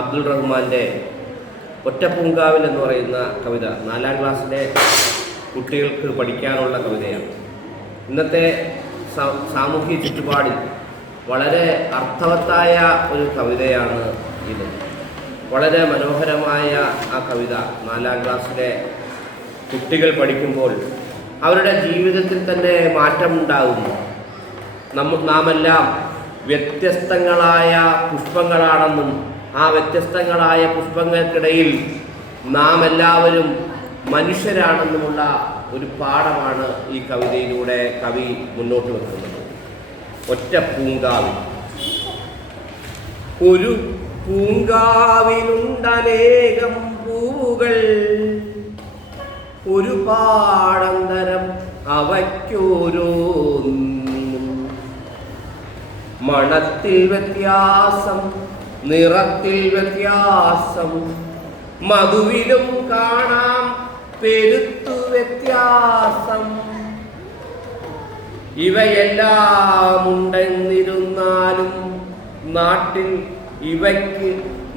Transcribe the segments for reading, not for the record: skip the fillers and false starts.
അബ്ദുൾ റഹ്മാൻ്റെ ഒറ്റപ്പൂങ്കാവിൽ എന്ന് പറയുന്ന കവിത 4ാം ക്ലാസ്സിലെ കുട്ടികൾക്ക് പഠിക്കാനുള്ള കവിതയാണ്. ഇന്നത്തെ സാമൂഹ്യ ചുറ്റുപാടിൽ വളരെ അർത്ഥവത്തായ ഒരു കവിതയാണ് ഇത്. വളരെ മനോഹരമായ ആ കവിത 4ാം ക്ലാസ്സിലെ കുട്ടികൾ പഠിക്കുമ്പോൾ അവരുടെ ജീവിതത്തിൽ തന്നെ മാറ്റമുണ്ടാകുന്നു. നാമെല്ലാം വ്യത്യസ്തങ്ങളായ പുഷ്പങ്ങളാണെന്നും ആ വ്യത്യസ്തങ്ങളായ പുഷ്പങ്ങൾക്കിടയിൽ നാം എല്ലാവരും മനുഷ്യരാണെന്നുമുള്ള ഒരു പാഠമാണ് ഈ കവിതയിലൂടെ കവി മുന്നോട്ട് വെക്കുന്നത്. ഒറ്റപ്പൂങ്കാവിൽ. ഒരു പൂങ്കാവിലുണ്ടനേകം പൂവുകൾ, ഒരു പാടന്തരം അവയ്ക്കോരോന്നും. മണത്തിൽ വ്യത്യാസം, നിറത്തിൽ വ്യത്യാസം, മധുവിലും കാണാം പെരുത്തു വ്യത്യാസം. ഇവയെല്ലാം ഉണ്ടെന്നിരുന്നാലും നാട്ടിൽ ഇവയ്ക്ക്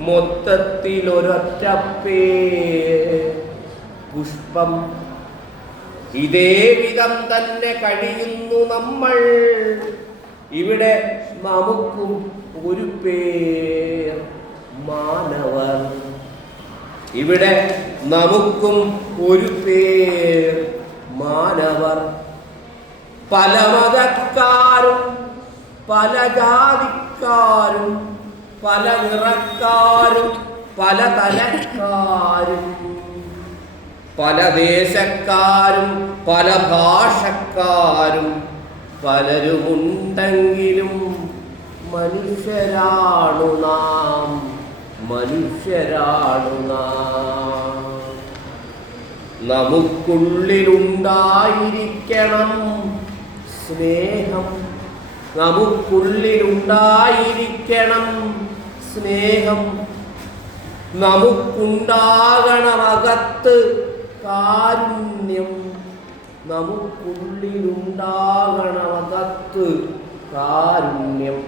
മൊത്തത്തിൽ ഒരൊറ്റ പേര് പുഷ്പം. ഇതേ വിധം തന്നെ കഴിയുന്നു നമ്മൾ. ഇവിടെ നമുക്കും ഒരു പേർ മാനവർ. ഇവിടെ നമുക്കും ഒരു പേർ മാനവർ. പല മതക്കാരും പല ജാതിക്കാരും പല നിറക്കാരും പല തലക്കാരും പല ദേശക്കാരും പല ഭാഷക്കാരും പലരുമുണ്ടെങ്കിലും മനുഷ്യരാണു നാം, മനുഷ്യരാണു നാം. നമുക്കുള്ളിലുണ്ടായിരിക്കണം സ്നേഹം, നമുക്കുള്ളിലുണ്ടായിരിക്കണം സ്നേഹം. നമുക്കുണ്ടാകണമകത്ത് കാരുണ്യം, നമുക്കുള്ളിലുണ്ടാകണമകത്ത് കാരുണ്യം.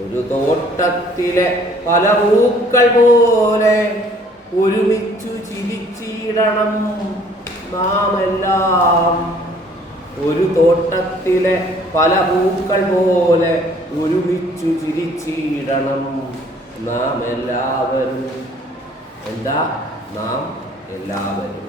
ഒരു തോട്ടത്തിലെ പല പൂക്കൾ പോലെ ഒരുമിച്ചു ചിരിച്ചിടണം നാമെല്ലാം. ഒരു തോട്ടത്തിലെ പല പൂക്കൾ പോലെ ഒരുമിച്ചു ചിരിച്ചിടണം നാം എല്ലാവരും. എന്താ? നാം എല്ലാവരും.